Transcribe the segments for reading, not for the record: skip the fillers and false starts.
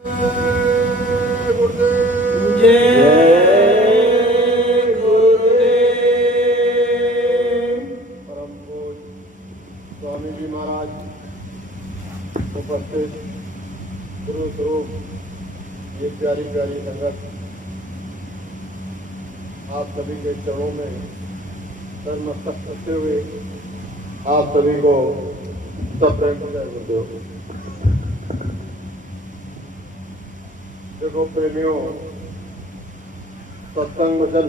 स्वामी जी महाराज उपस्थित गुरु स्वरूप ये प्यारी प्यारी संगत, आप सभी के चरणों में सरमस्तक करते हुए आप सभी को सप्रेम करते हो। देखो प्रेमियों, सत्संग वचन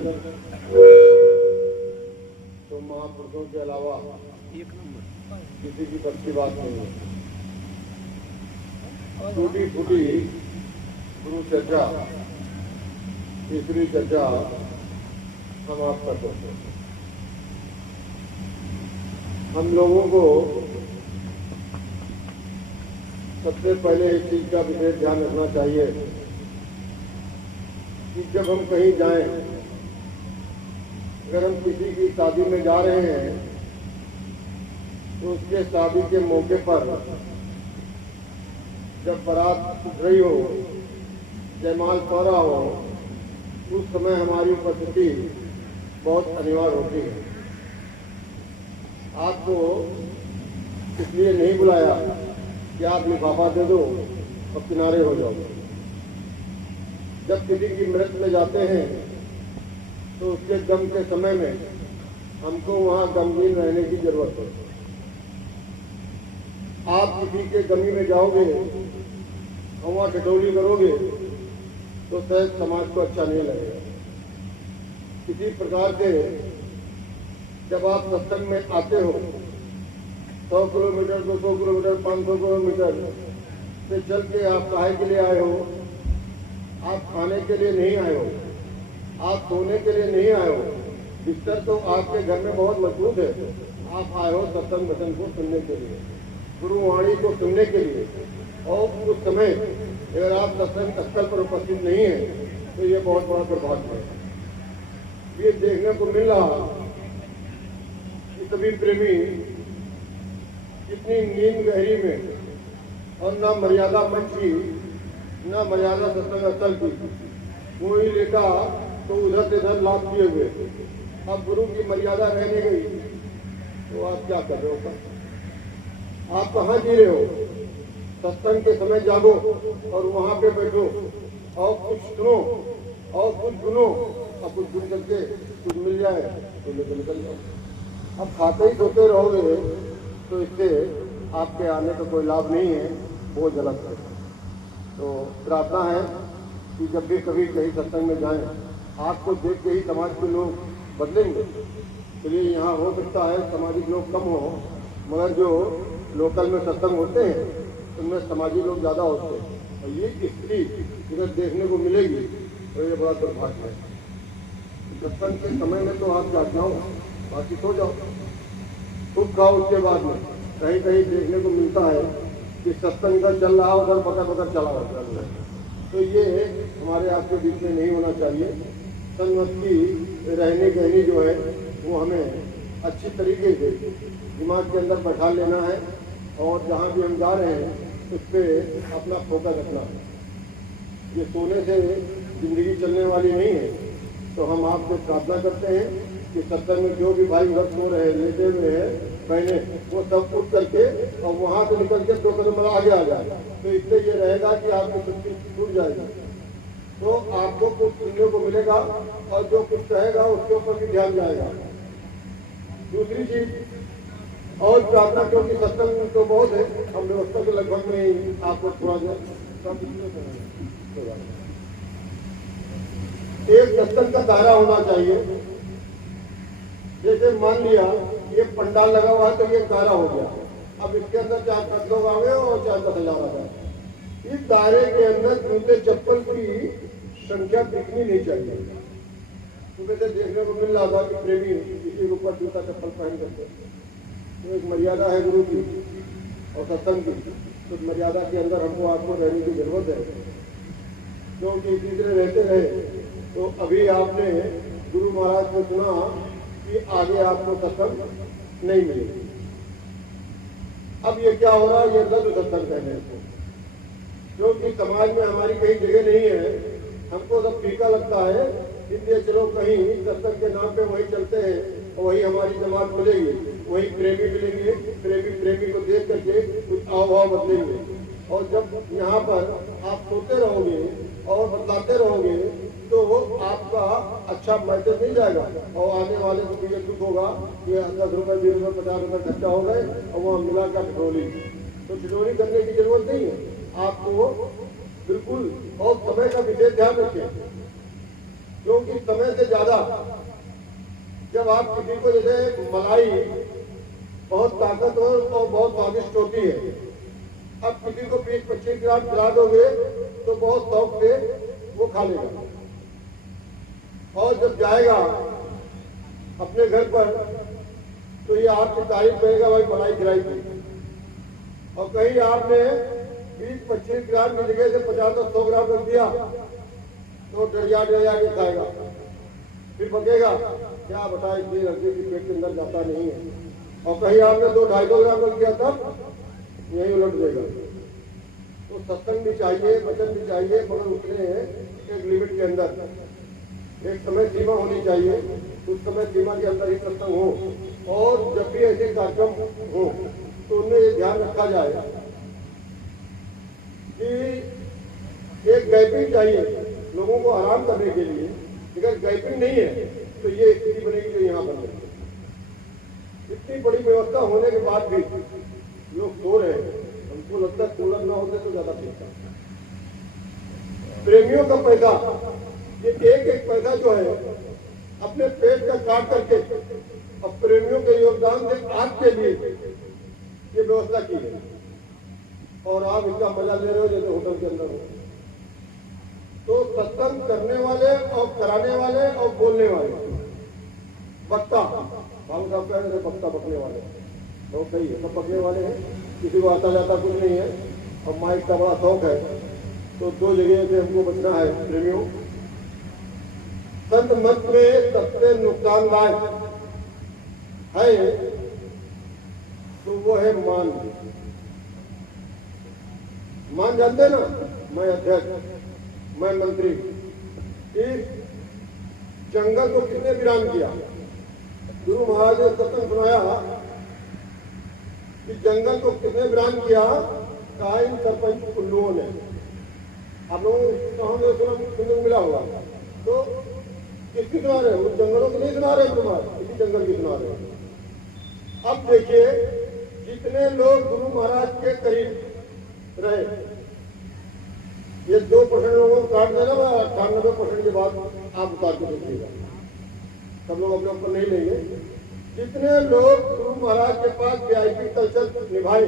तो महापुरुषों के अलावा किसी की बस की बात नहीं है। टूटी फूटी गुरु चर्चा, तीसरी चर्चा हम आप कर सकते हैं। हम लोगों को सबसे पहले एक चीज का विशेष ध्यान रखना चाहिए कि जब हम कहीं जाएं, अगर हम किसी की शादी में जा रहे हैं तो उसके शादी के मौके पर जब बारात उठ रही हो, जयमाल पड़ रहा हो, उस समय हमारी उपस्थिति बहुत अनिवार्य होती है। आपको इसलिए नहीं बुलाया कि आप लिफाफा दे दो और किनारे हो जाओ। जब किसी की मृत्यु में जाते हैं तो उसके गम के समय में हमको वहाँ गमगीन रहने की जरूरत है। आप किसी के गमी में जाओगे और वहाँ ठिठोली करोगे तो शायद समाज को अच्छा नहीं लगेगा। किसी प्रकार से जब आप सत्संग में आते हो, 100 किलोमीटर, 200 किलोमीटर, 500 किलोमीटर से चल के आप काहे के लिए आए हो? आप खाने के लिए नहीं आए हो, आप सोने के लिए नहीं आए हो। बिस्तर तो आपके घर में बहुत मजबूत है। आप आए हो सत्संग वचन को सुनने के लिए, गुरुवाणी को सुनने के लिए। और उस समय अगर आप सत्संग स्थल पर उपस्थित नहीं है तो ये बहुत बड़ा दुर्भाग्य है। ये देखने को मिल रहा कि सभी प्रेमी इतनी नींद गहरी में और ना मर्यादा मंच की, ना मर्यादा सत्संग स्थल की, वो ही लेखा तो उधर से इधर लाभ किए हुए। अब गुरु की मर्यादा रहने गई तो आप क्या कर रहे हो? आप कहाँ जी रहे हो? सत्संग के समय जागो और वहाँ पे बैठो और कुछ सुनो और कुछ सुनो और कुछ सुन करके कुछ मिल जाए तो लेकर निकल जाओ। अब खाते ही सोते रहोगे तो इससे आपके आने का कोई लाभ नहीं है, वो गलत है। तो प्रार्थना है कि जब भी कभी कहीं सत्संग में जाएं, आपको देख के ही समाज के लोग बदलेंगे। चलिए यहाँ हो सकता है सामाजिक लोग कम हो, मगर जो लोकल में सत्संग होते हैं उनमें समाजिक लोग ज़्यादा होते हैं। और ये स्थिति इधर देखने को मिलेगी तो ये बड़ा दुर्भाग्य है। सत्संग के समय में तो आप जाग जाओ, बाकी सो जाओ, खूब खाओ। उसके बाद में कहीं कहीं देखने को मिलता है कि सत्संग इधर चल रहा उधर पकड़ पकड़ चला होता है। तो ये हमारे आपके बीच में नहीं होना चाहिए। संगत की रहने कहनी जो है वो हमें अच्छी तरीके से दिमाग के अंदर बैठा लेना है और जहाँ भी हम जा रहे हैं उस पर अपना फोकस रखना है। ये सोने से जिंदगी चलने वाली नहीं है। तो हम आपसे प्रार्थना करते हैं कि सत्संग में जो भी भाई उधर सो रहे हैं, लेटे हुए हैं, पहले वो सब उठ करके और वहाँ से निकल के 2 कदम आगे आ जाए। तो इससे ये रहेगा कि आपकी शक्ति छूट जाएगी, तो आपको कुछ सुनने को मिलेगा और जो कुछ कहेगा उसके ऊपर भी ध्यान जाएगा। दूसरी चीज और प्रार्थना, क्योंकि सत्संग तो बहुत है, हम व्यवस्था के लगभग में आपको थोड़ा एक सत्संग का दायरा होना चाहिए। जैसे मान लिया ये पंडाल लगा हुआ है तो ये दायरा हो गया। अब इसके अंदर 4-5 लोग आ गए और 4-10 हजार आ गए। इस दायरे के अंदर जूते चप्पल की संख्या दिखनी नहीं चाहिए। सुबह से देखने को मिल रहा था कि प्रेमी किसी के ऊपर जूता चप्पल पहन करते। तो एक मर्यादा है गुरु की और सत्संग की, तो मर्यादा के अंदर हमको आपको रहने की जरूरत है। क्योंकि तीसरे रहते रहे तो अभी आपने गुरु महाराज को सुना कि आगे आपको सत्संग नहीं मिलेगी। अब ये क्या हो रहा है? ये लघु सत्संग कहने को, क्योंकि समाज में हमारी कहीं जगह नहीं है, हमको सब फीका लगता है, इसलिए चलो कहीं सत्संग के नाम पे वही चलते हैं और वही हमारी जमात मिलेगी, वही प्रेमी मिलेंगे, प्रेमी को देख करके कुछ आवभाव बदलेंगे। और जब यहाँ पर आप सोते रहोगे और बतलाते रहोगे तो आपका अच्छा मैसेज नहीं जाएगा और आने वाले को भी ये दुख होगा कि 10 रुपये 20 रुपये 50 रुपये खर्चा हो गए और वहाँ मिला का ठिठोली। तो ठिठोली करने की जरूरत नहीं है, आपको बिल्कुल और समय का विशेष ध्यान रखें, क्योंकि समय से ज्यादा जब आप किसी को, जैसे मलाई बहुत ताकतवर और बहुत स्वादिष्ट होती है, अब किसी को 20-25 ग्राम खिला दोगे तो बहुत शौक से वो खा लेगा और जब जाएगा अपने घर पर तो ये आपकी तारीफ करेगा, भाई मलाई खिलाई थी। और कहीं आपने 20-25 ग्राम की जगह से 50-100 ग्राम रख दिया तो डरिया के खाएगा, फिर बकेगा क्या बताए इतनी रखी कि पेट के अंदर जाता नहीं है। और कहीं आपने 200-250 ग्राम रख दिया तब यही उलट देगा। तो सत्संग भी चाहिए, वचन भी चाहिए, मगर उतने एक लिमिट के अंदर, एक समय सीमा होनी चाहिए, उस समय सीमा के अंदर ही सत्संग हो। और जब भी ऐसे कार्यक्रम हो तो उनमें ये ध्यान रखा जाए कि एक गैपिंग चाहिए लोगों को आराम करने के लिए। अगर गैपिंग नहीं है तो ये स्थिति बनेगी जो यहाँ बन रही है। इतनी बड़ी व्यवस्था होने के बाद भी लोग सो रहे हैं, हमको लगता है कूलर ना होते तो ज्यादा ठीक था। प्रेमियों का पैसा, ये एक पैसा जो है अपने पेट का काट करके अब प्रेमियों के योगदान से आज के लिए ये व्यवस्था की है और आप इसका मजा ले रहे हो जैसे होटल के अंदर हो। तो सत्संग करने वाले और कराने वाले और बोलने वाले वक्ता, बाबू साहब कह रहे थे वक्ता बकने वाले, तो सही है, सब बकने वाले हैं, किसी को आता जाता कुछ नहीं है और माइक का बड़ा शौक है। तो 2 जगह से हमको बचना है प्रेमियों। संत मत में सबसे नुकसानदायक है तो वो है मान। मान जानते ना, मैं अध्यक्ष, मैं मंत्री। इस जंगल को किसने वीरान किया? गुरु महाराज ने सत्संग सुनाया कि जंगल को किसने वीरान किया? काइन सरपंच कुल्लुओं ने। आप लोगों ने सुनने को मिला होगा। तो किसकी सुना रहे? उस जंगलों की नहीं सुना रहे, तुम्हारे इसी जंगल की सुना रहे। अब देखिए, जितने लोग गुरु महाराज के करीब रहे, ये 2% लोगों को काट देना, 98% के बाद आप उतार के देखिएगा, सब लोग अपने ऊपर नहीं लेंगे। जितने लोग गुरु महाराज के पास VIP कल्चर निभाए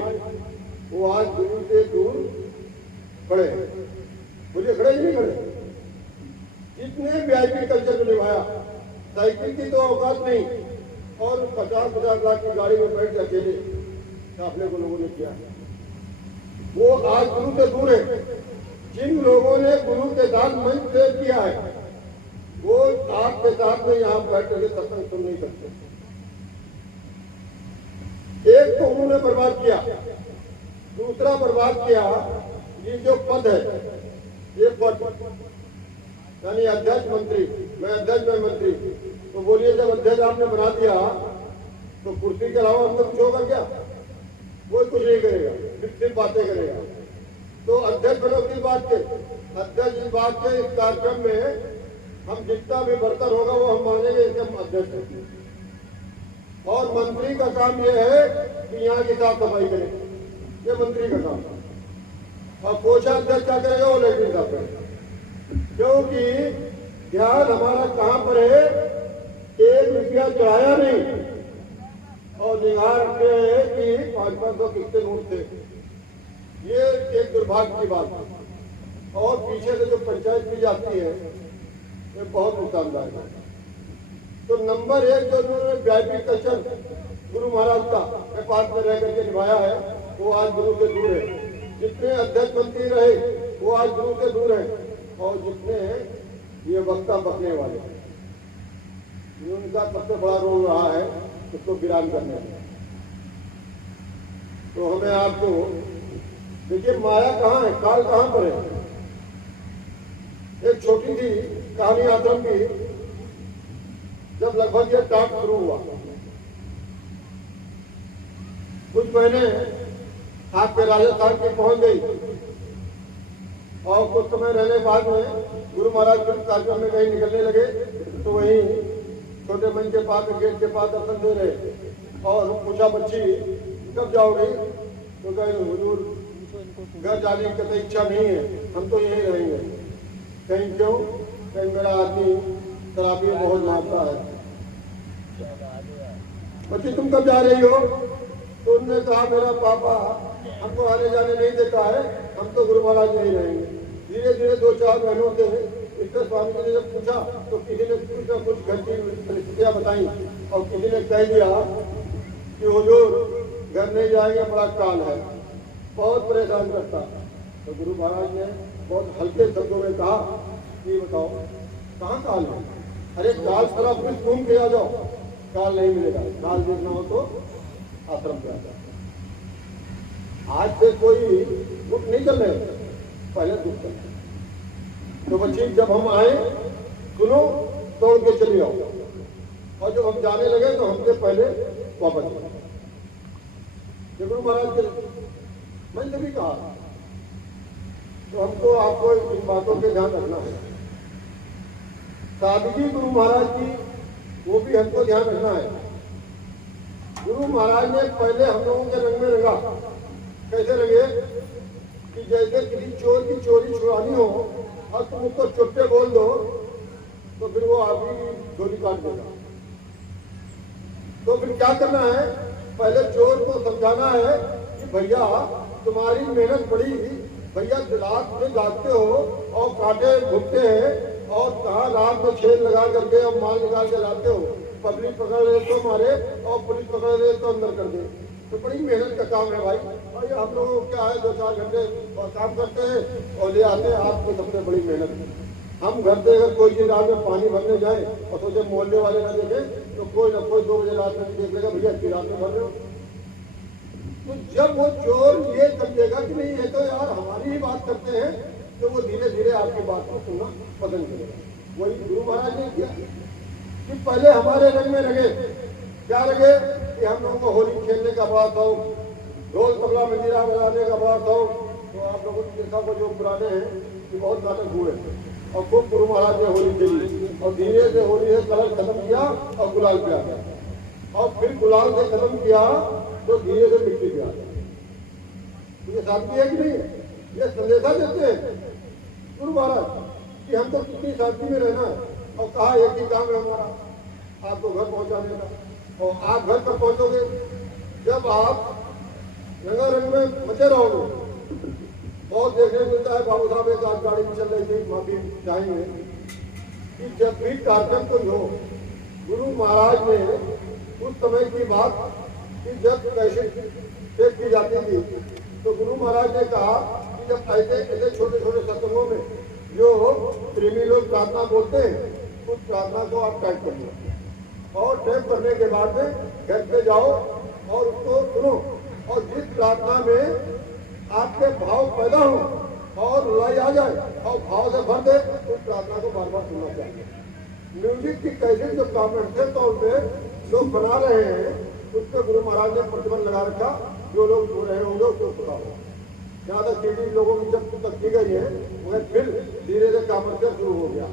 वो आज गुरु से दूर खड़े हैं। मुझे खड़े ही नहीं खड़े। जितने VIP कल्चर को निभाया, साइकिल की तो औकात नहीं और 50-50 लाख की गाड़ी में बैठ के अकेले काफले को लोगों ने किया, वो आज गुरु से दूर है। जिन लोगों ने गुरु के साथ मंच शेयर किया है वो आपके साथ में यहाँ बैठ करके सत्संग सुन नहीं सकते। एक तो उन्होंने बर्बाद किया, दूसरा बर्बाद किया ये जो पद है, ये पद यानी अध्यक्ष मंत्री, मैं अध्यक्ष मैं मंत्री। तो बोलिए जब अध्यक्ष आपने बना दिया तो कुर्सी के अलावा हमको कुछ होगा क्या? कोई कुछ नहीं करेगा, सिर्फ बातें करेगा। तो अध्यक्ष बनो किस बात के? अध्यक्ष इस बात के, इस कार्यक्रम में हम जितना भी बर्तर होगा वो हम मानेंगे इसके हम अध्यक्ष हैं। और मंत्री का काम ये है कि यहाँ की साफ सफाई करें, ये मंत्री का काम है। और कोषा अध्यक्ष क्या करेगा? वो लेटरिन साफ करेगा। क्योंकि ध्यान हमारा कहाँ पर है? 1 रुपया चढ़ाया नहीं और निगाह रखते हैं कि 500 कितने नोट थे। ये एक दुर्भाग्य की बात है। और पीछे से जो पंचायत की जाती है ये बहुत नुकसानदायक है। तो नंबर 1 जो उन्होंने VIP कल्चर गुरु महाराज का पास में रह करके निभाया है वो आज गुरु से दूर है। जितने अध्यक्ष मंत्री रहे वो आज गुरु से दूर है और जितने ये वक्ता बकने वाले उनका सबसे बड़ा रोल रहा है उसको वीरान करने में। तो हमें आपको देखिए माया कहाँ है, काल कहाँ पर है। एक छोटी सी कहानी आश्रम की, जब लगभग ये टाट शुरू हुआ, कुछ महीने आपके राजस्थान की पहुंच गई और कुछ समय रहने के बाद में गुरु महाराज फिर कार्यक्रम में कहीं निकलने लगे तो वहीं छोटे मंच के पास गेट के पास दर्शन दे रहे और पूछा बच्ची कब जाओगी, तो कहे हुजूर घर जाने की कतई इच्छा नहीं है, हम तो यहीं रहेंगे। कहीं क्यों, कहीं मेरा आदमी शराबी बहुत मारता है। बच्ची तुम कब जा रही हो, तो उन्होंने कहा मेरा पापा हमको आने जाने नहीं देता है, हम तो गुरु महाराज नहीं रहेंगे। धीरे धीरे 2-4 महीनों से ईश्वर स्वामी जी ने जब पूछा तो किसी ने कुछ न कुछ घर की परिस्थितियाँ बताई और किसी ने कह दिया कि हुजूर घर नहीं जाएंगे, बड़ा काल है, बहुत परेशान करता। तो गुरु महाराज ने बहुत हल्के शब्दों में कहा कि बताओ कहाँ काल है, अरे काल सारा कुछ घूम के आ जाओ, काल नहीं मिलेगा। काल देखना हो तो आश्रम पे आ जाओ। आज से कोई दुख नहीं चल रहे, पहले दुख चल रहे। तो बच्ची जब हम आए सुनो तोड़ के चली आओ, और जब हम जाने लगे तो हमसे पहले वापस आए। गुरु महाराज के मैंने भी कहा तो हमको आपको इन बातों पे ध्यान रखना है। सादगी गुरु महाराज की वो भी हमको ध्यान रखना है। गुरु महाराज ने पहले हम लोगों के रंग में रंगा, कैसे रंगे कि जैसे किसी चोर की चोरी छुड़ानी हो और तुम उसको चुप्पे बोल दो तो फिर वो आपकी चोरी काट देगा। तो फिर क्या करना है, पहले चोर को समझाना है कि भैया तुम्हारी मेहनत बड़ी, भैया रात में जागते हो और कांटे घूमते हैं और कहाँ रात में छेद लगा करके और माल निकाल के लाते हो, पब्लिक पकड़ ले तो मारे और पुलिस पकड़ ले तो अंदर कर दे। तो बड़ी मेहनत का काम है भाई। और ये हम लोग क्या है 2-4 घंटे और काम करते हैं और ले आते हैं, आपको सबसे बड़ी मेहनत है। हम घर से अगर कोई चीज रात में पानी भरने जाए और सोचे मोहल्ले वाले ना देखे तो कोई ना कोई 2 बजे रात में देख लेगा भैया इतनी रात में भर रहे हो। तो जब वो चोर ये समझेगा कि नहीं ये तो यार हमारी ही बात करते हैं, तो वो धीरे धीरे आपकी बात को सुनना पसंद करेगा। वही गुरु महाराज ने किया कि पहले हमारे रंग में लगे, क्या लगे कि हम लोगों को होली खेलने का बहुत शौक, ढोल तबला मंजीरा बजाने का बहुत शौक। तो आप लोगों ने देखा वो जो पुराने हैं कि बहुत नाटक हुए और खूब गुरु महाराज ने होली खेली और धीरे से होली से कलर खत्म किया और गुलाल पे आ गया और फिर गुलाल से खत्म किया तो धीरे से मिट्टी पे आ गया। ये शांति है कि नहीं है? ये संदेशा देते हैं गुरु महाराज कि हमको कितनी शांति में रहना है और कहा एक ही काम है हमारा, आपको घर पहुंचाने का। और आप घर कब पहुंचोगे, जब आप रंगारंग में मचे रहोगे। बहुत देखने मिलता है, बाबू साहब एक आज गाड़ी में चल रही थी, माफी चाहेंगे कि जब भी कार्यक्रम कोई हो, गुरु महाराज ने उस समय की बात कि जब कैसेट टेप की जाती थी तो गुरु महाराज ने कहा कि जब ऐसे छोटे छोटे सत्संगों में जो प्रेमी लोग प्रार्थना बोलते हैं उस प्रार्थना को आप टाइप कर लो और टाइप करने के बाद में घर पे जाओ और उसको सुनो और जिस प्रार्थना में आपके भाव पैदा हो और लड़ाई आ जाए और भाव से भर दे उस प्रार्थना को बार बार सुनना चाहिए। म्यूजिक की कैसेट जो कॉमर्शियल तौर पे लोग बना रहे हैं उस पर गुरु महाराज ने प्रतिबंध लगा रखा, जो लोग सुन रहे होंगे उसको सुना हो। जहाँ तक सीडी लोगों की जब तक की गई है वह फिर धीरे धीरे कॉमर्शियल शुरू हो गया।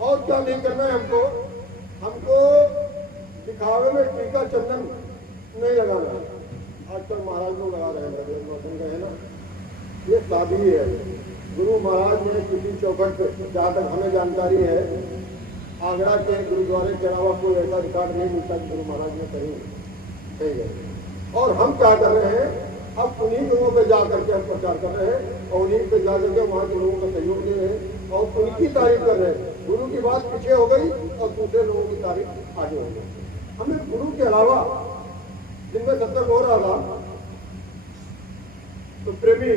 और क्या नहीं करना है हमको दिखावे में टीका चंदन नहीं लगाना है। आजकल महाराज लोग लगा रहे हैं है ना, ये शादी है। गुरु महाराज ने किसी चौखट पे, जहाँ तक हमें जानकारी है, आगरा के गुरुद्वारे के अलावा कोई ऐसा रिकॉर्ड नहीं मिलता कि गुरु महाराज ने कहीं गए। और हम क्या कर रहे हैं, अब उन्हीं लोगों पे जा करके हम प्रचार कर रहे हैं और उन्हीं पे जा करके वहाँ के लोगों का सहयोग दे रहे हैं और उनकी तारीफ कर रहे हैं। गुरु की बात पीछे हो गई और दूसरे लोगों की तारीफ आगे हो गई। हमें गुरु के अलावा जिनमें सत्संग हो रहा था तो प्रेमी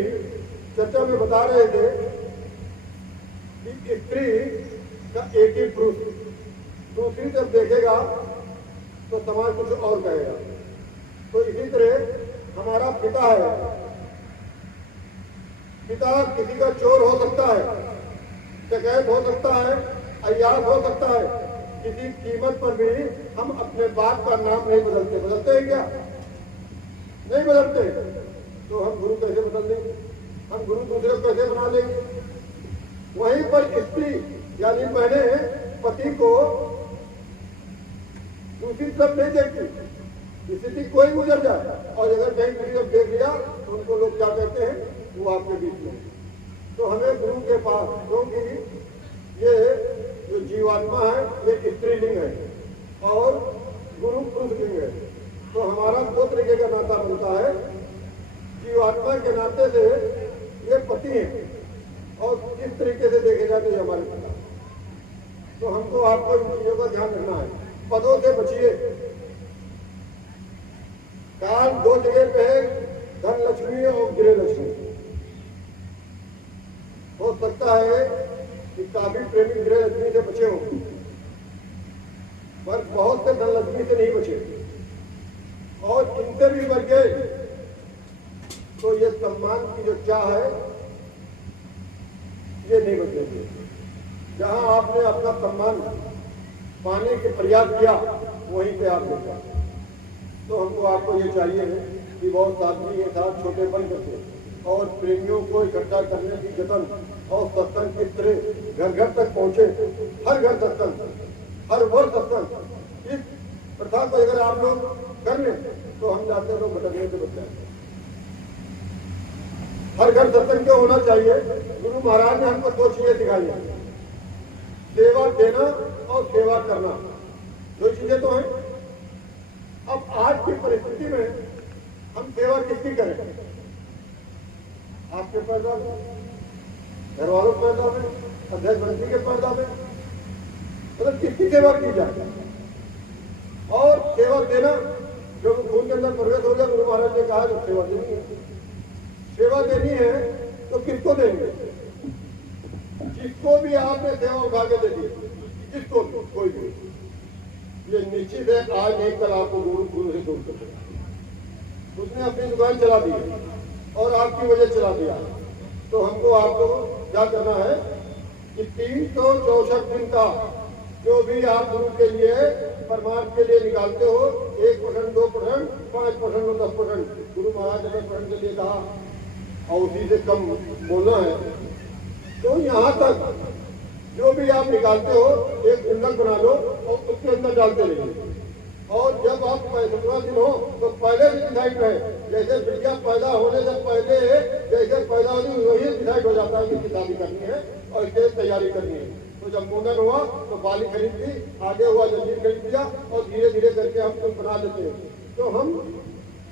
चर्चा में बता रहे थे कि स्त्री का एक ही पुरुष दूसरी जब देखेगा तो समाज कुछ और कहेगा। तो इसी तरह हमारा पिता है पिता किसी का चोर हो सकता है, डकैत हो सकता है, अय्याश हो सकता है, किसी कीमत पर भी हम अपने बाप का नाम नहीं बदलते। बदलते हैं क्या? नहीं बदलते। तो हम गुरु कैसे बदल देंगे? हम गुरु दूसरे को कैसे बना लेंगे? वहीं पर स्त्री यानी मैंने पति को दूसरी तरफ नहीं देखती। स्थिति कोई गुजर जाए और अगर कहीं दूसरी तरफ देख लिया तो उनको लोग क्या कहते हैं? वो आपके बीच में। तो हमें गुरु के पास, क्योंकि ये जो जीवात्मा है ये स्त्रीलिंग है और गुरु पुरुषलिंग है, तो हमारा दो तरीके का नाता बनता है। जीवात्मा के नाते से ये पति है और इस तरीके से देखे जाए तो ये हमारे पिता। तो हमको आपको इन चीजों का ध्यान रखना है। पदों से बचिए। काल दो जगह पे है, धन लक्ष्मी और गृह लक्ष्मी। हो सकता है कि काफी प्रेमी गृह लक्ष्मी से बचे हों, पर बहुत से धन लक्ष्मी से नहीं बचे और इनसे भी बच गए तो ये सम्मान की जो चाह है ये नहीं बचेगी। जहां आपने अपना सम्मान पाने के प्रयास किया वहीं पे आप देखा। तो हमको आपको ये चाहिए कि बहुत सादगी के साथ छोटेपन करके और प्रेमियों को इकट्ठा करने की जतन और सत्संग की तरह घर घर तक पहुंचे। हर घर सत्संग, हर वर्ष सत्संग। इस प्रथा को अगर आप लोग कर लें तो हम चाहते हैं लोग भटकने से बच जाएंगे। हर घर सत्संग क्यों होना चाहिए? गुरु महाराज ने हमको दो चीजें सिखाई हैं, सेवा देना और सेवा करना। दो चीजें तो हैं। अब आज की परिस्थिति में हम सेवा किसकी करें? आपके पैदा में, घर वालों के पैदा में, अध्यक्ष मंत्री के पैदा में, मतलब किसकी सेवा की जाए? और सेवा देना जो खून के अंदर प्रवेश हो जाए, गुरु महाराज ने कहा जो सेवा देनी है। सेवा देनी है तो किसको देंगे? जिसको भी आपने सेवा उठा के दे दी, जिसको भी, कोई भी, ये निश्चित है आज नहीं कल आपको गुरु से दूर कर देगा। उसने अपनी दुकान चला दी और आपकी वजह चला दिया। तो हमको आपको क्या करना है कि 364 दिन का जो भी आप गुरु के लिए परमार्थ के लिए निकालते हो, 1%, 2%, 5% और 10%, गुरु महाराज ने 10% के लिए कहा और उसी से कम बोलना है। तो यहाँ तक जो भी आप निकालते हो एक गुल्लक बना लो और उसके अंदर डालते रहिए। और जब आप 65वां दिन हो तो पहले से डिसाइड रहे, जैसे बिटिया पैदा होने से पहले जैसे पैदा होनी वही डिसाइड हो जाता है कि इसकी शादी करनी है और इसके तैयारी करनी है। तो जब मुंडन हुआ तो बाली खरीद ली, आगे हुआ जंजीर खरीद लिया और धीरे धीरे करके हम कुछ बना लेते हैं। तो हम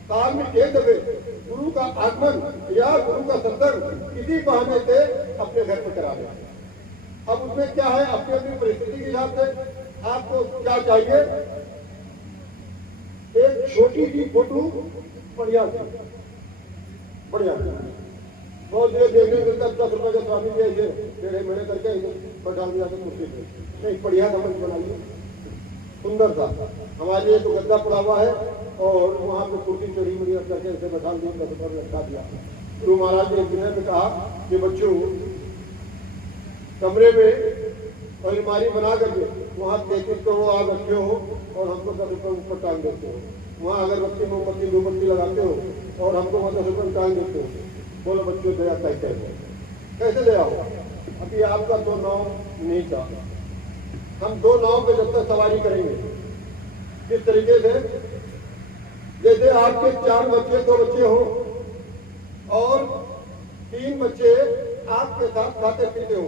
साल में एक दफे गुरु का आगमन या गुरु का सत्संग किसी बहाने से अपने घर पर करा दें। अब उसमें क्या है, अपनी अपनी परिस्थिति के हिसाब से आपको क्या चाहिए? एक छोटी सी फोटो बढ़िया बहुत देर देखने मिलता, 10 रुपए का स्वामी जी ऐसे टेढ़े मेढ़े करके बैठा दिया था कुर्सी पे। नहीं, बढ़िया समझ बनाइए, सुंदर सा। हमारे लिए तो गद्दा पड़ा हुआ है और वहाँ पे कुर्सी चढ़ी मुड़ी करके ऐसे बैठा दिया, 10 रुपए लटका दिया। गुरु महाराज ने एक दिन में कहा कि बच्चों कमरे में और अलमारी बना करके वहाँ 33 करोड़ आग रखे हो और हमको 10 रुपये ऊपर टांग देते हो। वहाँ अगरबत्ती मोमबत्ती धूपबत्ती लगाते हो और हमको वहाँ 10 रुपये टांग देते हो। बोलो बच्चों दया कैसे ले आओ? अभी आपका 2 नाव नहीं था। हम 2 नाव पे जब तक सवारी करेंगे किस तरीके से? जैसे आपके 4 बच्चे 2 बच्चे हो और 3 बच्चे आपके साथ खाते पीते हो,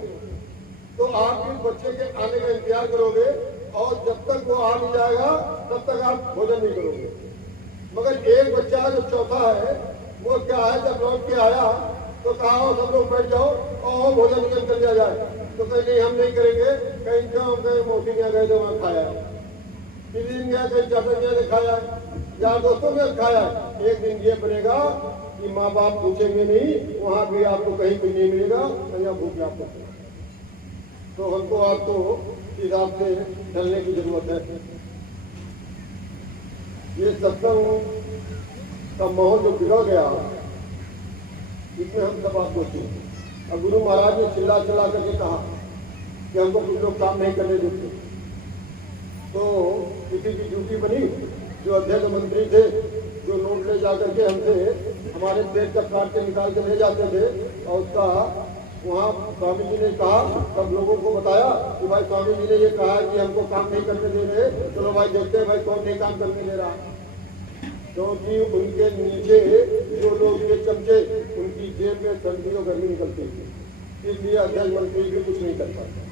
तो आप इस बच्चे के आने का इंतजार करोगे और जब तक वो आ नहीं जाएगा तब तक आप भोजन नहीं करोगे। मगर एक बच्चा जो चौथा है वो क्या है, जब लौट के आया तो कहा सब लोग बैठ जाओ और भोजन निकल कर लिया जाए। तो कहीं नहीं, हम नहीं करेंगे। कहीं क्यों गए, मौसी के गए थे वहाँ खाया, किसी दिन गया कहीं चाचा ने खाया, यार दोस्तों ने खाया। एक दिन ये बनेगा कि माँ बाप पूछेंगे नहीं, वहाँ भी आपको कहीं भी नहीं मिलेगा, कहीं भूख आपको। तो हमको आपको हिसाब से चलने की जरूरत है। ये सत्संग का माहौल जो बिगड़ गया, इसमें हम सब आप दोषी हैं। और गुरु महाराज ने चिल्ला चिल्ला करके कहा कि हमको कुछ लोग काम नहीं करने देते, तो किसी की ड्यूटी बनी, जो अध्यक्ष मंत्री थे, जो नोट ले जा करके हमसे हमारे पेट का काट के निकाल के ले जाते थे, और उसका वहाँ स्वामी जी ने कहा, सब लोगों को बताया कि भाई स्वामी जी ने ये कहा कि हमको काम नहीं करने दे रहे, चलो भाई देखते हैं भाई कौन नहीं काम करने दे रहा। क्योंकि उनके नीचे जो लोग ये चमचे, उनकी जेब में सर्दी और गर्मी निकलती थी, इसलिए अध्यक्ष मंत्री भी कुछ नहीं कर पाते।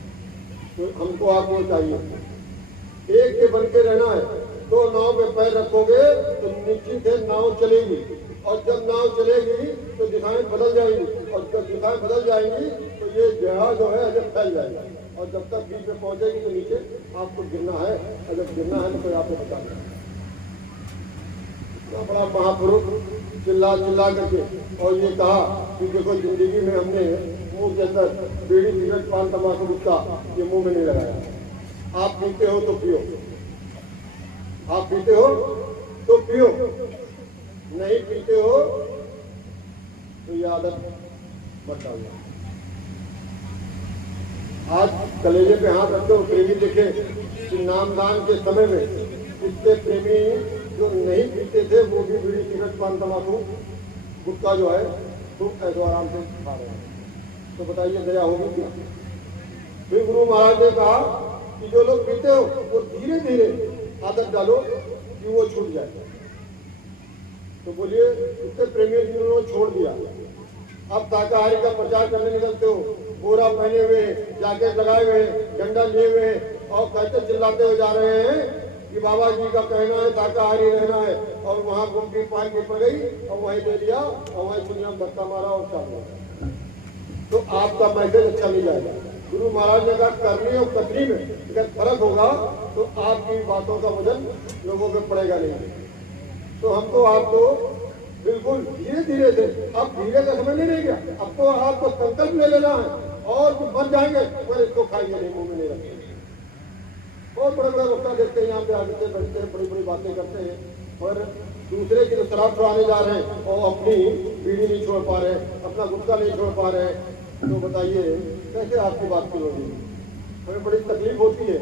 तो हमको आपको चाहिए एक के बन के रहना है। तो नाव में पैर रखोगे तो निश्चित है नाव चलेगी, और जब नाव चलेगी तो दिशाएं बदल जाएंगी, और जब दिशाएं बदल जाएंगी तो ये जहाज जो है अजब फैल जाएगा, और जब तक बीच में पहुंचेगी तो नीचे आपको गिरना है, और जब गिरना है तो कोई आपको बता देगा। इतना बड़ा महापुरुष चिल्ला चिल्ला करके और ये कहा कि देखो जिंदगी में हमने मुंह के अंदर बीड़ी सिगरेट पान तंबाकू गुटखा ये मुंह में नहीं लगाया। आप पीते हो तो पियो, आप पीते हो तो पियो, नहीं पीते हो तो ये आदत मत डालो। आज कलेजे पे हाथ रखते हो प्रेमी देखे कि नामदान के समय में कितने प्रेमी जो नहीं पीते थे वो भी बीड़ी सिगरेट पान तंबाकू गुटखा जो है तो ऐसे आराम से खा रहे हैं। तो बताइए दया होगी क्या? फिर गुरु महाराज ने कहा कि जो लोग पीते हो वो धीरे धीरे आदत डालो कि वो छूट जाए। तो बोलिए कितने प्रेमी जिन्होंने छोड़ दिया, अब शाकाहारी का प्रचार करने निकलते हो, बोरा पहने हुए, जैकेट लगाए हुए, डंडा लिए हुए, और कहते चिल्लाते हुए जा रहे हैं कि बाबा जी का कहना है शाकाहारी रहना है, और वहाँ गुमटी पान की पड़ गई और वहीं ले लिया और वहीं दुनिया में धक्का मारा और चालू हो गया। तो आपका मैसेज अच्छा नहीं जाएगा। गुरु महाराज ने कहा करनी और कतरी में अगर फर्क होगा तो आपकी बातों का वजन लोगों पे पड़ेगा नहीं। तो हमको आपको बिल्कुल धीरे धीरे से, अब धीरे का समय नहीं रह गया, अब तो आपको संकल्प ले लेना है, और बच जाएंगे पर इसको खाइए नहीं, मुंह में नहीं रखेंगे। बहुत बड़े बड़े वक्ता देखते हैं यहाँ पे आगे बैठते हैं, बड़ी बड़ी बातें करते हैं, और दूसरे की तो शराब छुड़ाने जा रहे हैं और अपनी बीड़ी नहीं छोड़ पा रहे, अपना गुटखा नहीं छोड़ पा रहे। तो बताइए कैसे आपकी बात की होगी? हमें बड़ी तकलीफ होती है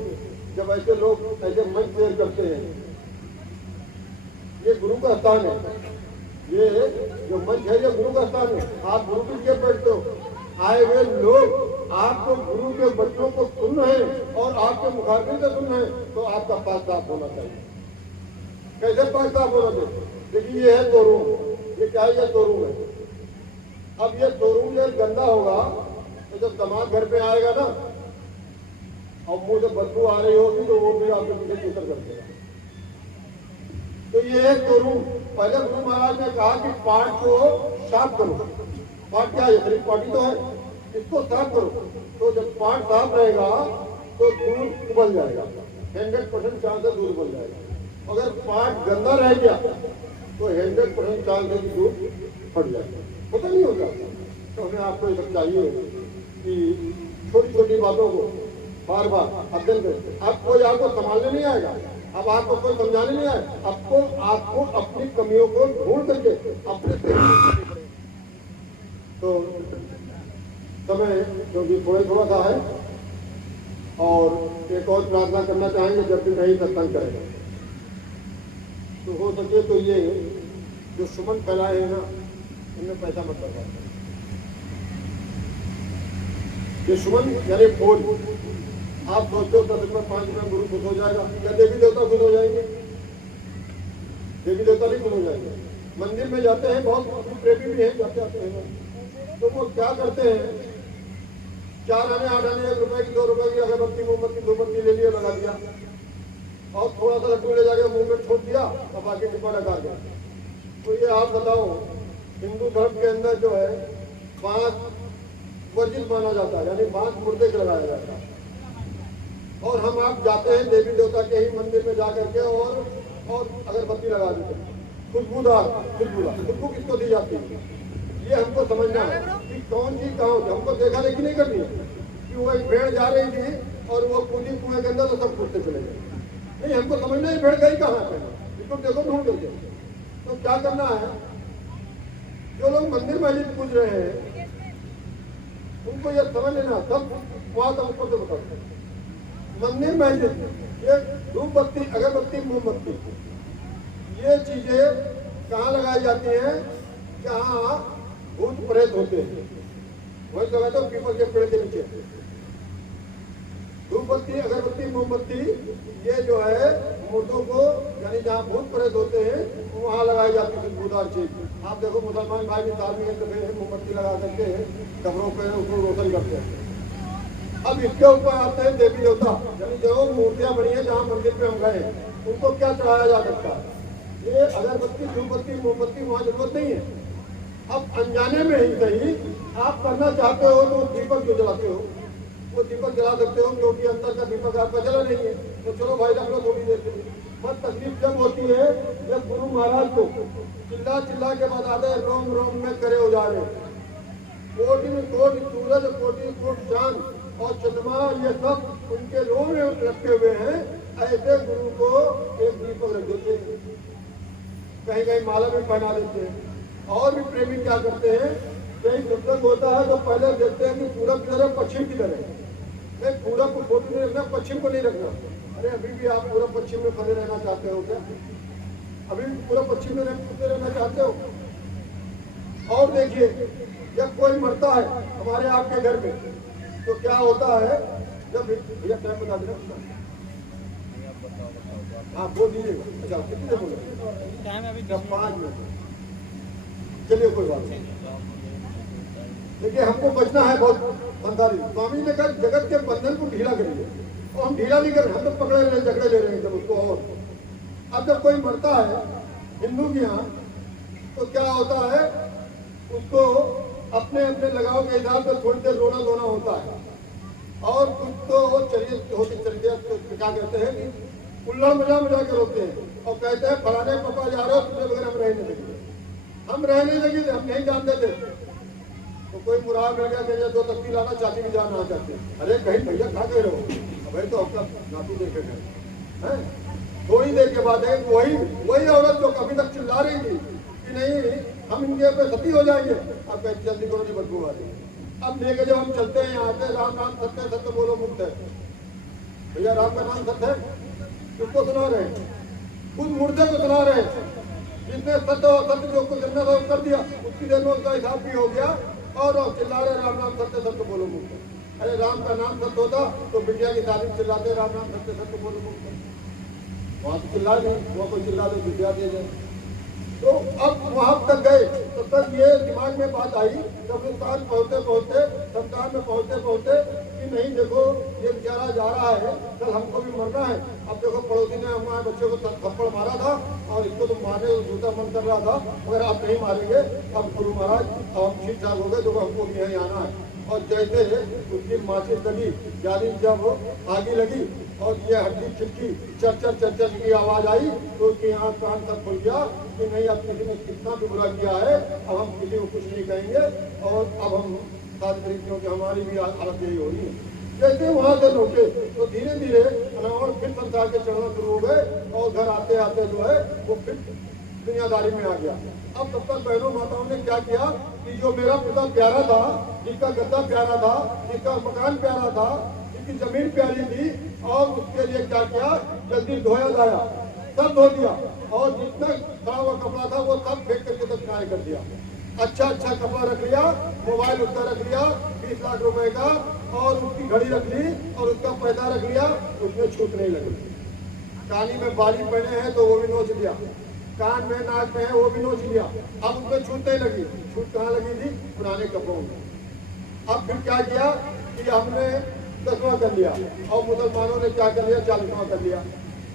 जब ऐसे लोग ऐसे मंच शेयर करते हैं। ये गुरु का स्थान है, ये जो मंच है ये गुरु का स्थान है। आप गुरु के लिए बैठते हो, आए हुए लोग आपको गुरु के बच्चों को सुन रहे हैं और आपके मुखातिब से सुन रहे हैं, तो आपका पास साफ होना चाहिए। कैसे पास साफ होना चाहिए? देखिए ये है शोरूम, ये क्या है? ये शोरूम है। अब ये शोरूम जब गंदा होगा तो जब दामाद घर पे आएगा ना और मुंह से बदबू आ रही होगी तो वो भी आपके पीछे चूतर कर देगा। तो ये है शोरूम। पहले गुरु महाराज ने कहा कि पाठ को साफ करो। पाठ क्या है? शरीर पाठी तो है, इसको साफ करो। तो जब पाठ साफ रहेगा तो दूध उबल जाएगा, 100% चांस है दूध उबल जाएगा। अगर पाठ गंदा रह गया तो 100% चांस है कि दूध फट जाएगा। पता नहीं होता। तो हमें आपको ये सब चाहिए कि छोटी छोटी बातों को बार बार अध्ययन करें। अब कोई आपको संभालने नहीं आएगा, अब आपको कोई समझाने नहीं आएगा, आपको अपनी कमियों को ढूंढ करके अपने तो समय क्योंकि थोड़ा सा है, और एक और प्रार्थना करना चाहेंगे जब भी नहीं सत्संग करेंगे तो हो सके तो ये जो सुमन फैलाए हैं ना उनमें पैसा मत करवाए। ये सुमन यानी फूल, आप सोचते हो 10 रुपये 5 रुपये गुरु खुश हो जाएगा, क्या देवी देवता खुश हो जाएंगे? देवी देवता नहीं खुश हो जाएंगे। मंदिर में जाते हैं, बहुत प्रेमी भी हैं, जाते आते हैं, तो वो क्या करते हैं, 4 आने 8 आने 1 रुपए की 2 रुपए की अगरबत्ती मोमबत्ती धूपबत्ती ले लिया, लगा दिया, और थोड़ा सा लड्डू ले जाकर मुंह में छोड़ दिया और बाकी डिब्बा लगा दिया। तो ये आप बताओ, हिंदू धर्म के अंदर जो है 5 वर्जित माना जाता है, यानी 5 मुर्दे के लगाया जाता है, और हम आप जाते हैं देवी देवता के ही मंदिर में जा करके और अगरबत्ती लगा देते हैं। खुशबूदार खुशबू किसको दी जाती है? ये हमको समझना है कि कौन सी कहाँ होती है। हमको देखा देखी नहीं करनी है कि वो एक भेड़ जा रही थी और वो कूदी कुएं के अंदर तो सब कूदते चले गए। नहीं, हमको समझना है भेड़ गई कहाँ है, इसको देखो ढूंढ करके। तो क्या करना है, जो लोग मंदिर मस्जिद पूज रहे हैं उनको यह समझ लेना, सब वहां तक ऊपर से बताते हैं। मंदिर मस्जिद ये धूप बत्ती, अगरबत्ती, मोमबत्ती, ये चीजें कहाँ लगाई जाती हैं? जहाँ भूत प्रेत होते हैं वही जगह तो पीपल के पेड़ के नीचे। धूप बत्ती, अगरबत्ती, मोमबत्ती ये जो है मुर्दों को, यानी जहाँ भूत प्रेत होते हैं वहाँ लगाई जाती है खुशबूदार चीज। आप देखो मुसलमान भाई भी धार्मिक है, मोमबत्ती लगा करके कब्रों पे उसको रोशन करते हैं। अब इसके ऊपर आते हैं देवी देवता, यानी जो मूर्तियां बनी है जहाँ मंदिर पे हम गए उनको क्या चढ़ाया जा सकता है? ये अगरबत्ती, धूपबत्ती, मोमबत्ती वहाँ जरूरत नहीं है। अब अनजाने में ही सही आप करना चाहते हो तो दीपक जो जलाते हो वो दीपक जला सकते हो, क्योंकि अंदर का दीपक आपका जला नहीं है, तो चलो भाई रख लो थोड़ी देर के लिए। बस तकलीफ जब होती है जब गुरु महाराज को चिल्ला चिल्ला के बताते हैं रोम रोम में करे उजारे, कोटि में कोटि सूरज, कोटि कोटि चांद और चंद्रमा, ये सब उनके रोम में रखे हुए हैं। ऐसे गुरु को एक दीपक रख देते हैं, कहीं कहीं माला में पहना देते हैं। और भी प्रेमी क्या करते हैं, कहीं सत्संग होता है तो पहले देखते हैं कि पूरब किधर है, पश्चिम किधर है। नहीं, पूरब को फोटो नहीं रखना, पश्चिम को नहीं रखना। अरे अभी भी आप पूरा पश्चिम में फंसे रहना चाहते हो क्या? अभी भी पूरा पश्चिम में फंसे रहना चाहते हो? और देखिए, जब कोई मरता है हमारे आपके घर में तो क्या होता है? जब भैया टाइम बता देना, आप बोल दीजिएगा। अच्छा कितने बोले? टाइम अभी 5 मिनट। चलिए कोई बात नहीं। देखिए हमको बचना है बहुत बंदारी। स्वामी ने कहा जगत के बंधन को ढीला करिए, और हम ढीला नहीं कर रहे, हम तो पकड़े रहे, झगड़े ले रहे हैं जब उसको। और अब जब कोई मरता है हिंदू के यहाँ तो क्या होता है, उसको अपने अपने लगाव के हिसाब से थोड़ी देर रोना धोना होता है। और कुछ तो चलिए होते चलिए क्या कहते हैं कि उल्लड़ मजा मजा के रोते हैं और कहते हैं फलाने पापा जा रहे हो, तुझे बगैर हम रह नहीं लगे, हम रह नहीं लगे थे, हम नहीं जानते थे। तो कोई मुराद मिल गया कि 2 तख्ती लाना, चाची भी जाना चाहते हैं। अरे कहीं भैया खा गए रहो, भाई तो आपका नाती देखे गए हैं। थोड़ी देर के बाद वही औरत जो कभी तक चिल्ला रही थी कि नहीं हम इनके पे सती हो जाएंगे, अब कहते जल्दी करो, नहीं बदबू आ रही। अब लेके जब हम चलते हैं यहाँ पे, राम नाम सत्य है, सत्य बोलो मुक्त है। भैया राम का नाम सत्य है, किसको सुना रहे हैं? खुद मुर्दे को सुना रहे हैं। जिसने सत्य और सत्य जो कुछ करना था कर दिया, उसकी देर में उसका हिसाब भी हो गया और चिल्ला रहे राम नाम सत्य सत्य बोलो मुक्त। अरे राम का नाम सत्य होता तो बिटिया की शादी में चिल्लाते राम नाम सत्य सत्य बोलो मुक्त। वहाँ तो चिल्ला नहीं, वो कोई चिल्ला दे बिटिया दे जाए। तो अब वहां तक गए तो तब ये दिमाग में बात आई, कब्रिस्तान पहुंचते पहुंचते, शमशान में पहुंचते पहुंचते कि नहीं देखो ये बेचारा जा रहा है, कल हमको भी मरना है। अब देखो पड़ोसी ने हमारे बच्चे को थप्पड़ मारा था और इसको तो मारने जूता मन कर रहा था, मगर आप नहीं मारेंगे, अब गुरु महाराज अब हम ठीक ठाक हो गए, तो हमको भी यहीं आना है। और जैसे उसकी माचिस लगी, यानी जब आगे लगी और ये हड्डी छिटकी चर की आवाज आई तो उसके यहाँ कान तक खुल गया कि नहीं अब किसी ने कितना भी बुरा किया है, अब हम किसी को कुछ नहीं कहेंगे और अब हम साथ करेंगे, क्योंकि हमारी भी हालत यही हो रही है। जैसे वहाँ से लौटे तो धीरे धीरे अनावरण फिर संसार के चढ़ना शुरू हो गए और घर आते आते जो है वो फिर दुनियादारी में आ गया। अब तब तक बहनों माताओं ने क्या किया कि जो मेरा पिता प्यारा था, जिसका गद्दा प्यारा था, जिसका मकान प्यारा था, जिसकी जमीन प्यारी थी, और उसके लिए क्या किया, जल्दी धोया लाया, सब धो दिया और जितना खड़ा हुआ कपड़ा था वो सब फेंक करके तो किनारे कर दिया। अच्छा कपड़ा रख लिया, मोबाइल उसका रख लिया 20 लाख रुपए का, और उसकी घड़ी रख ली और उसका पैसा रख लिया, उसमें छूट नहीं लगी। कानी में बाली पहने हैं तो वो भी नोच लिया, कान में नाक में है वो भी नोच लिया, अब उसमें छूट नहीं लगी। छूट कहाँ लगी थी? पुराने कपड़ों में। अब फिर क्या किया कि हमने 10वां कर लिया और मुसलमानों ने क्या कर लिया, 40वां कर लिया।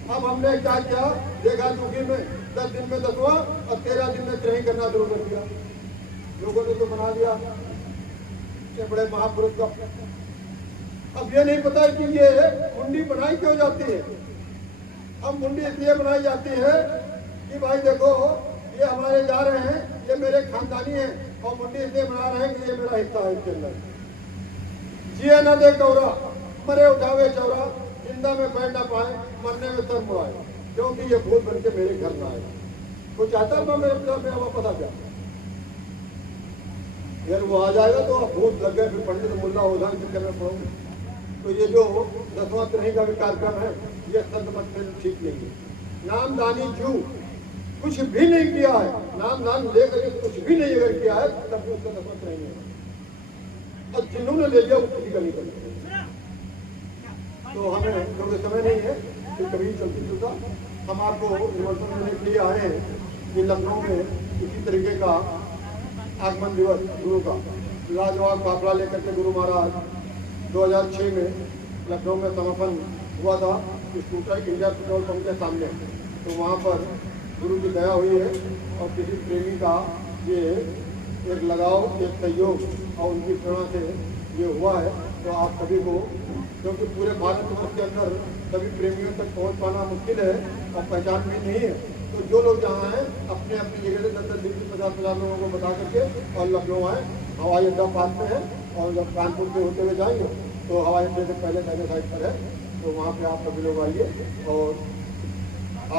अब हमने क्या किया, देखा चूंकि में 10 दिन में 10वां और 13 दिन में त्रही करना शुरू कर दिया। लोगों ने तो बना दिया ये बड़े महापुरुष का। अब ये नहीं पता कि ये मुंडी बनाई क्यों जाती है। अब मुंडी इसलिए बनाई जाती है कि भाई देखो ये हमारे जा रहे हैं, ये मेरे खानदानी है, और मुंडी इसलिए बना रहे हैं कि ये मेरा हिस्सा है इसके अंदर। जिए न दे कौरा, मरे उठावे चौरा, जिंदा में बैठ ना पाए, मरने में सर मुड़ाए, क्योंकि ये भूत बन के मेरे घर ना आए। वो चाहता मैं मेरे पिता में वापस आ गया। अगर वो आ जाएगा तो आप भूत लग गए, फिर पंडित मुल्ला ओझान के चक्कर में पड़ोगे। तो ये जो 10वां तरह का भी कार्यक्रम है, ये संत मत में ठीक नहीं है। नामदानी क्यों कुछ भी नहीं किया है, नामदान लेकर कुछ भी नहीं अगर किया है, तब भी उसका 10वां तरह नहीं है। और जिन्होंने ले लिया वो किसी का नहीं कर सकते। तो हमें क्योंकि समय नहीं है तो कभी चलती चलता हम आपको निमंत्रण देने के लिए आए हैं कि लखनऊ में इसी तरीके का आगमन दिवस गुरु का लाजवाब काफिला लेकर के गुरु महाराज 2006 में लखनऊ में समापन हुआ था स्कूटर इंडिया पेट्रोल पंप के सामने। तो वहाँ पर गुरु की दया हुई है और किसी प्रेमी का ये एक लगाव, एक सहयोग और उनकी प्रेरणा से ये हुआ है। तो आप सभी को, क्योंकि पूरे भारतवर्ष के अंदर सभी प्रेमियों तक पहुँच पाना मुश्किल है और पहचान भी नहीं है, तो जो लोग जहाँ हैं अपने अपनी जगह से 10-10, 20-20, 50-50 लोगों को बता करके और लखनऊ आए। हवाई अड्डा पास में है और जब कानपुर से होते हुए जाएंगे तो हवाई अड्डे से पहले दाहिने साइड पर है, तो वहाँ पे आप सभी लोग आइए और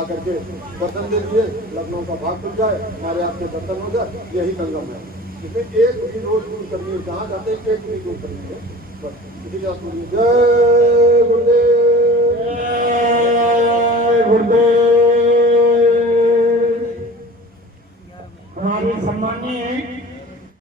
आकर के दर्शन दे दिए, लखनऊ का भाग खुल जाए, हमारे आपके दर्शन हो जाए। यही संगम है, इसमें एक भी रोज दूर करनी है, जहाँ जाते एक भी दूर करनी है बस। इसी के साथ जय गुरुदेव।